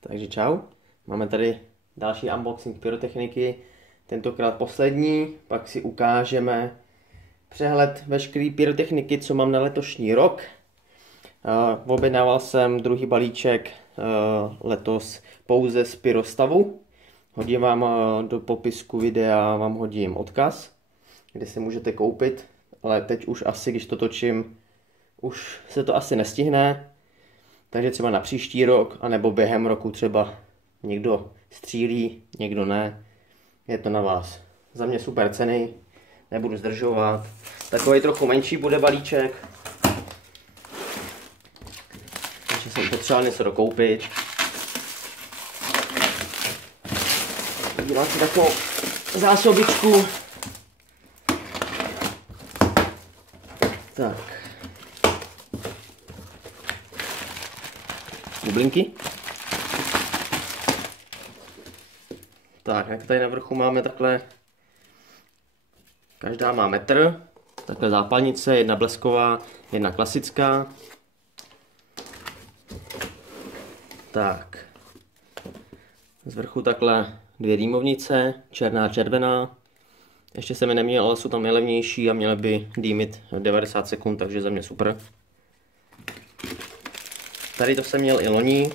Takže čau, máme tady další unboxing pyrotechniky, tentokrát poslední, pak si ukážeme přehled veškeré pyrotechniky, co mám na letošní rok. Objednával jsem druhý balíček letos pouze z Pyrostavu. Hodím vám do popisku videa, vám hodím odkaz, kde si můžete koupit, ale teď už asi, když to točím, už se to asi nestihne. Takže třeba na příští rok, anebo během roku třeba někdo střílí, někdo ne. Je to na vás. Za mě super ceny, nebudu zdržovat. Takový trochu menší bude balíček. Takže jsem potřeboval něco dokoupit. Dělám si takovou zásobičku. Tak. Bublinky. Tak, jak tady na vrchu máme takhle, každá má metr, takhle zápalnice, jedna blesková, jedna klasická. Tak, z vrchu takhle dvě dýmovnice, černá a červená. Ještě jsem je neměl, ale jsou tam nejlevnější a měly by dýmit 90 sekund, takže za mě super. Tady to jsem měl i loni.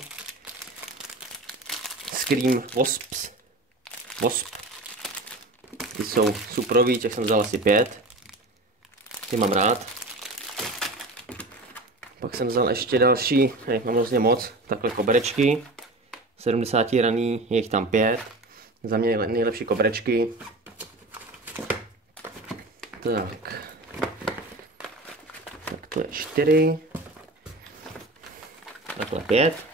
Scream Wasp. Ty jsou superový, těch jsem vzal asi 5. Ty mám rád. Pak jsem vzal ještě další, mám hrozně moc, takhle koberečky. 70 raný, je jich tam 5. Za mě nejlepší koberečky. Tak to je 4. Takhle 5.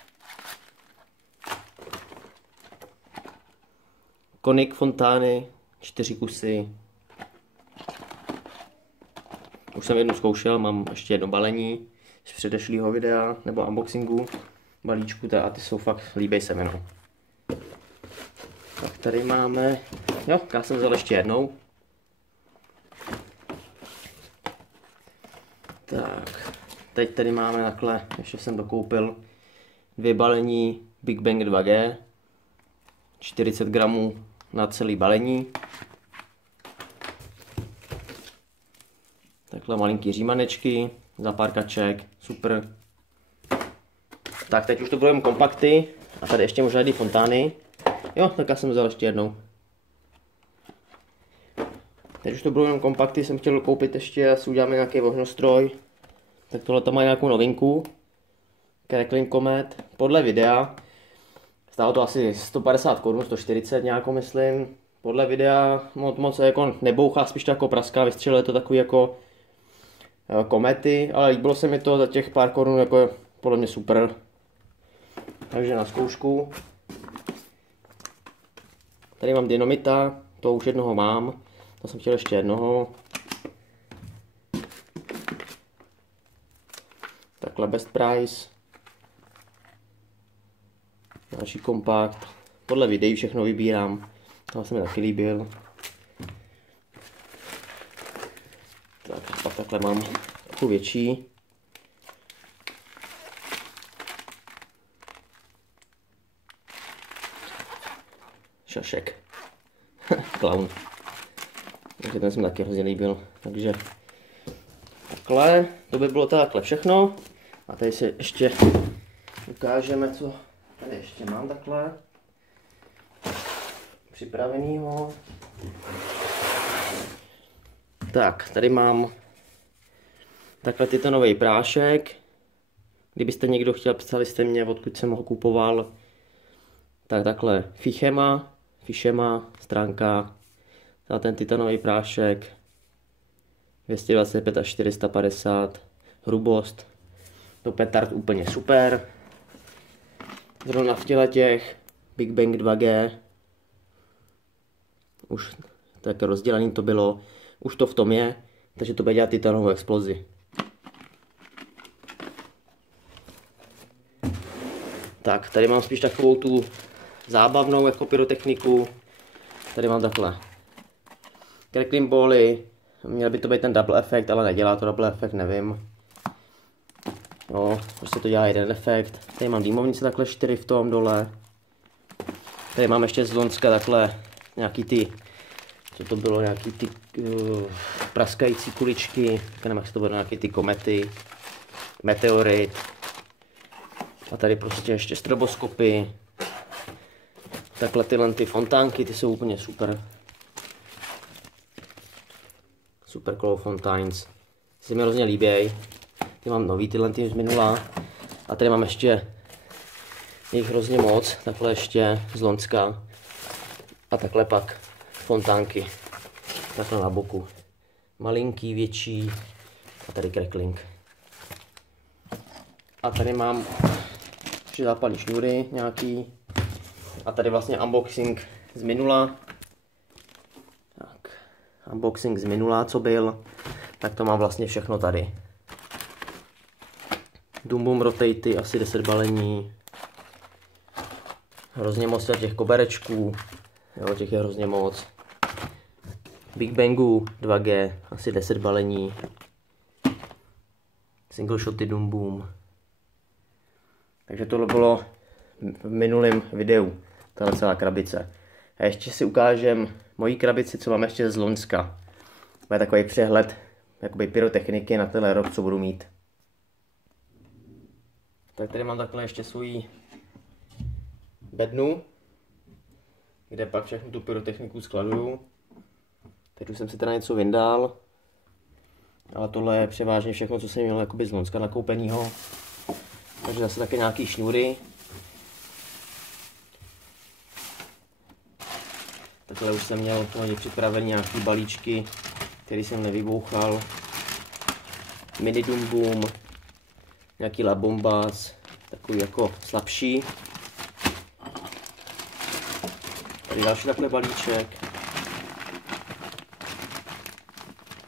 Konik fontány, 4 kusy. Už jsem jednu zkoušel, mám ještě jedno balení z předešlého videa, nebo unboxingu balíčku, a ty jsou fakt, líbej se mi, no. Tak tady máme, jo, já jsem vzal ještě jednou. Tak, teď tady máme takhle, ještě jsem dokoupil 2 balení Big Bang 2G, 40 gramů na celý balení. Takhle malinký římanečky, za pár kaček, super. Tak teď už to budou kompakty a tady ještě možná ty fontány. Jo, tak já jsem vzal ještě jednou. Teď už to budou jenom kompakty, jsem chtěl koupit ještě, asi uděláme nějaký ohňostroj. Tak tohle to má nějakou novinku. Crackling Comet, podle videa. Stálo to asi 150 Kč, 140 nějakou myslím. Podle videa moc jako nebouchá, spíš to jako praská, vystřeluje to takový jako komety, ale líbilo se mi to za těch pár korun, jako je podle mě super. Takže na zkoušku. Tady mám dynamita, to už jednoho mám, to jsem chtěl ještě jednoho. Takhle best price. Další kompakt. Podle videí všechno vybírám. To se mi taky líbil. Tak, pak takhle mám trochu větší. Šašek. Clown. Takže ten se mi taky hrozně líbil. Takže takhle, to by bylo takhle všechno. A tady si ještě ukážeme, co tady ještě mám takhle připravenýho. Tak, tady mám takhle titanový prášek. Kdybyste někdo chtěl, psali jste mě, odkud jsem ho kupoval. Tak takhle Fichema stránka. Ten titanový prášek 225 až 450, hrubost. To petard úplně super. Zrovna v těle těch Big Bang 2G. Už tak rozdělený to bylo. Už to v tom je, takže to bude dělat titanovou explozi. Tak, tady mám spíš takovou tu zábavnou jako pyrotechniku. Tady mám takhle crackling bally. Měl by to být ten double efekt, ale nedělá to double efekt, nevím. Jo, prostě to dělá jeden efekt. Tady mám dýmovnice takhle 4 v tom dole. Tady mám ještě z Lonska takhle nějaký ty, co to bylo, nějaký ty praskající kuličky, nevím, jak se to bylo, nějaký ty komety, meteorit. A tady prostě ještě stroboskopy. Takhle tyhle ty fontánky, ty jsou úplně super. Super Glow Fountains. Se mi hrozně líběj. Ty mám nový tyhle ty z minula. A tady mám ještě jich hrozně moc. Takhle ještě z Lonska. A takhle pak fontánky. Takhle na boku. Malinký, větší. A tady crackling. A tady mám ještě zápalní šňůry nějaký. A tady vlastně unboxing z minula. Tak, unboxing z minula, co byl. Tak to mám vlastně všechno tady. Doom Boom Rotaty, asi 10 balení. Hrozně moc těch koberečků. Jo, těch je hrozně moc. Big Bangu 2G, asi 10 balení. Single shoty Doom Boom. Takže tohle bylo v minulém videu. Tahle celá krabice. A ještě si ukážem moji krabici, co mám ještě z Loňska. Bude takový přehled jakoby pyrotechniky na tenhle rok, co budu mít. Tak tady mám takhle ještě svůj bednu, kde pak všechnu tu pyrotechniku skladuju. Teď už jsem si teda něco vyndal, ale tohle je převážně všechno, co jsem měl jakoby z Loňska nakoupenýho. Takže zase také nějaký šňůry. Takhle už jsem měl připravený nějaký balíčky, který jsem nevybouchal. Mini Doom Boom, nějaký La Bombas, takový jako slabší. Tady další takhle balíček.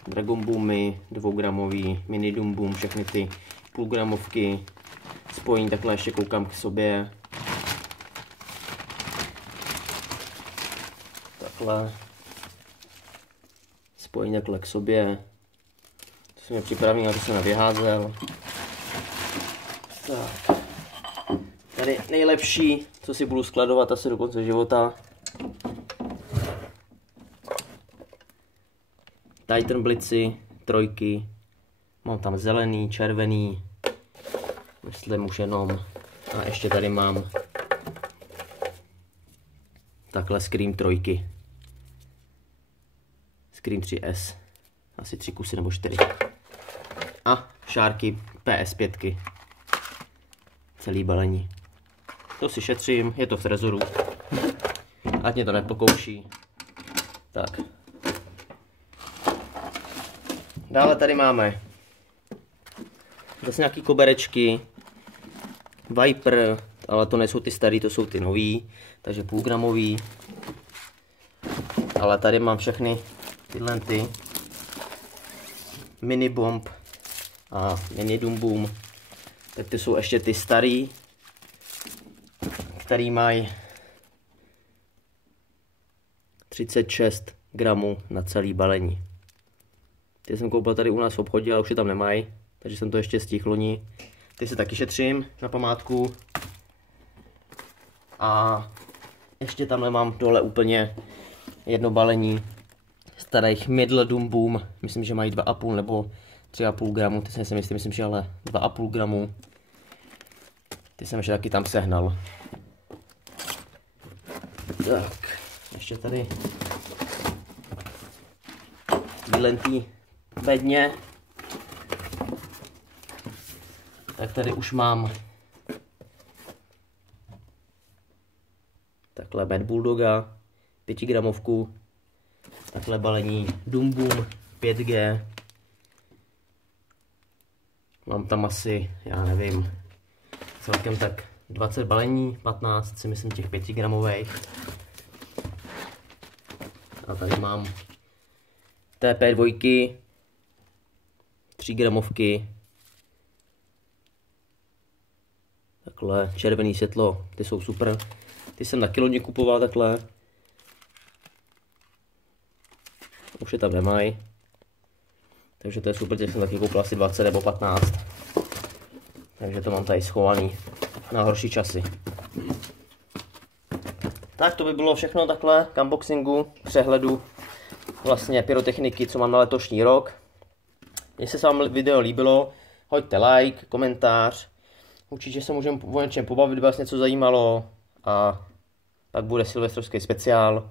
Dragon Boomy, 2gramový, Mini Doom Boom, všechny ty půlgramovky. Spojení takhle ještě koukám k sobě. Takhle. Spojení takhle k sobě. To jsem je připravený, aby se nevyházel. Tak. Tady nejlepší, co si budu skladovat asi do konce života. Titan Blitzzy, 3. Mám tam zelený, červený. Myslím už jenom. A ještě tady mám takhle Scream 3. Scream 3S. Asi 3 kusy nebo 4. A šárky PS5. Celý balení. To si šetřím, je to v trezoru. Ať mě to nepokouší. Tak. Dále tady máme zase nějaký koberečky. Viper, ale to nejsou ty starý, to jsou ty nový. Takže půlgramový. Ale tady mám všechny tyhle ty. Mini Bomb a Mini Doom Boom. Tak ty jsou ještě ty starý, který mají 36 gramů na celý balení. Ty jsem koupil tady u nás v obchodě, ale už je tam nemají, takže jsem to ještě stihl loni. Ty si taky šetřím na památku. A ještě tamhle mám dole úplně jedno balení starých Middle Doom Boom. Myslím, že mají 2,5 nebo 3,5 gramu. Ty si myslím, že ale 2,5 gramu. Ty jsem ještě taky tam sehnal. Tak, ještě tady vylentý bedně. Tak tady už mám takhle Mad Bulldoga, 5 gramovku, takhle balení Doom Boom 5G. Mám tam asi, já nevím, celkem tak 20 balení, 15 si myslím těch 5 gramových. A tady mám TP2, 3 gramovky. Takhle červený světlo, ty jsou super. Ty jsem taky loni kupoval takhle. Už je tam nemají. Takže to je super, že jsem taky koupil asi 20 nebo 15. Takže to mám tady schovaný na horší časy. Tak to by bylo všechno takhle k unboxingu, přehledu vlastně pyrotechniky, co mám na letošní rok. Jestli se vám video líbilo, hoďte like, komentář. Určitě se můžeme o něčem pobavit, kdyby vás něco zajímalo. A pak bude silvestrovský speciál.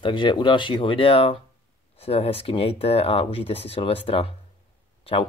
Takže u dalšího videa se hezky mějte a užijte si Silvestra. Čau.